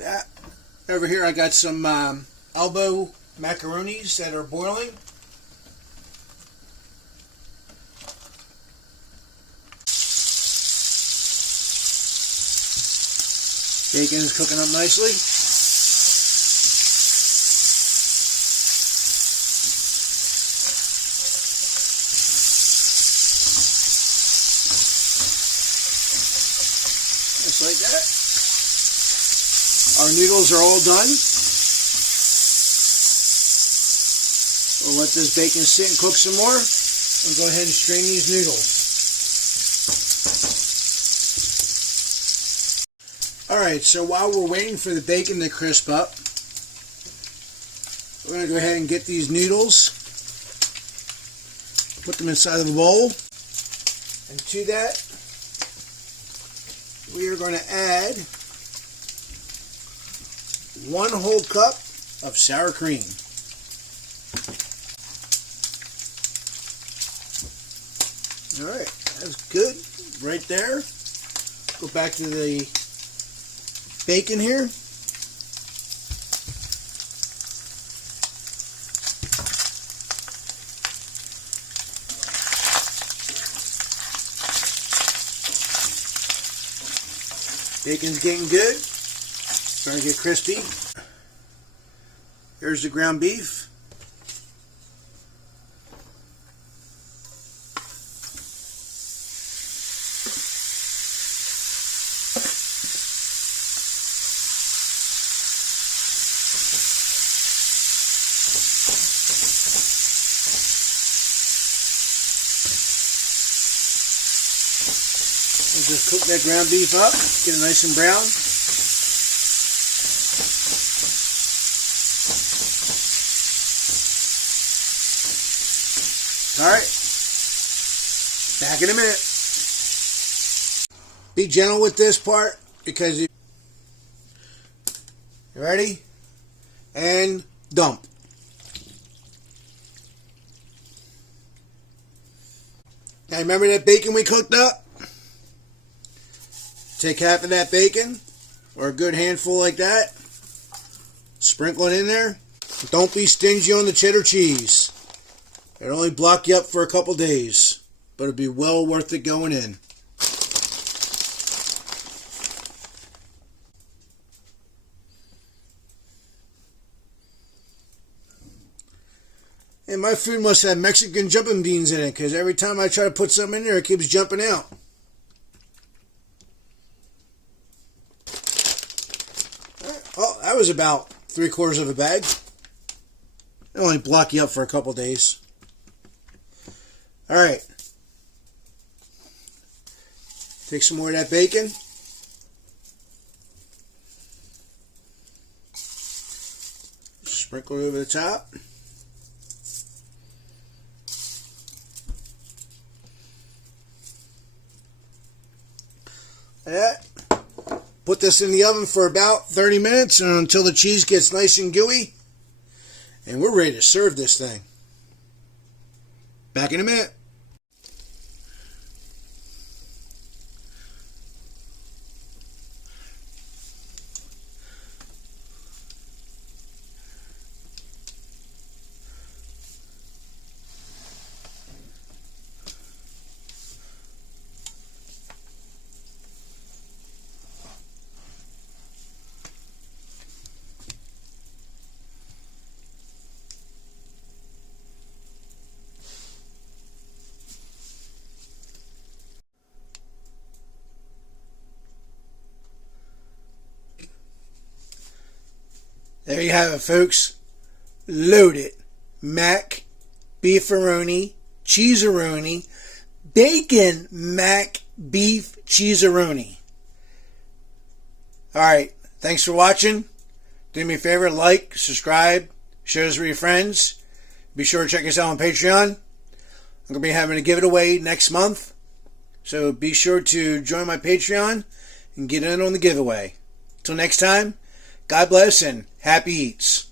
that. Over here I got some elbow macaronis that are boiling. Bacon is cooking up nicely. Just like that. Our noodles are all done. We'll let this bacon sit and cook some more. And go ahead and strain these noodles. Alright, so while we're waiting for the bacon to crisp up, we're going to go ahead and get these noodles, put them inside of a bowl, and to that, we are going to add 1 whole cup of sour cream. Alright, that's good right there. Go back to the bacon here. Bacon's getting good. Starting to get crispy. Here's the ground beef. And just cook that ground beef up, get it nice and brown. Alright, back in a minute. Be gentle with this part because you ready? And dump. Now remember that bacon we cooked up? Take half of that bacon, or a good handful like that, sprinkle it in there. Don't be stingy on the cheddar cheese. It'll only block you up for a couple days, but it'll be well worth it going in. And my food must have Mexican jumping beans in it, because every time I try to put something in there, it keeps jumping out. Oh, that was about 3/4 of a bag. It'll only block you up for a couple days. Alright. Take some more of that bacon. Sprinkle it over the top. Like that. Put this in the oven for about 30 minutes until the cheese gets nice and gooey. And we're ready to serve this thing. Back in a minute. There you have it, folks. Loaded mac, beef-a-roni, cheese-a-roni, bacon mac beef cheese-a-roni. Alright, thanks for watching. Do me a favor, like, subscribe, share this with your friends. Be sure to check us out on Patreon. I'm going to be having a giveaway next month. So be sure to join my Patreon and get in on the giveaway. Till next time, God bless and happy eats.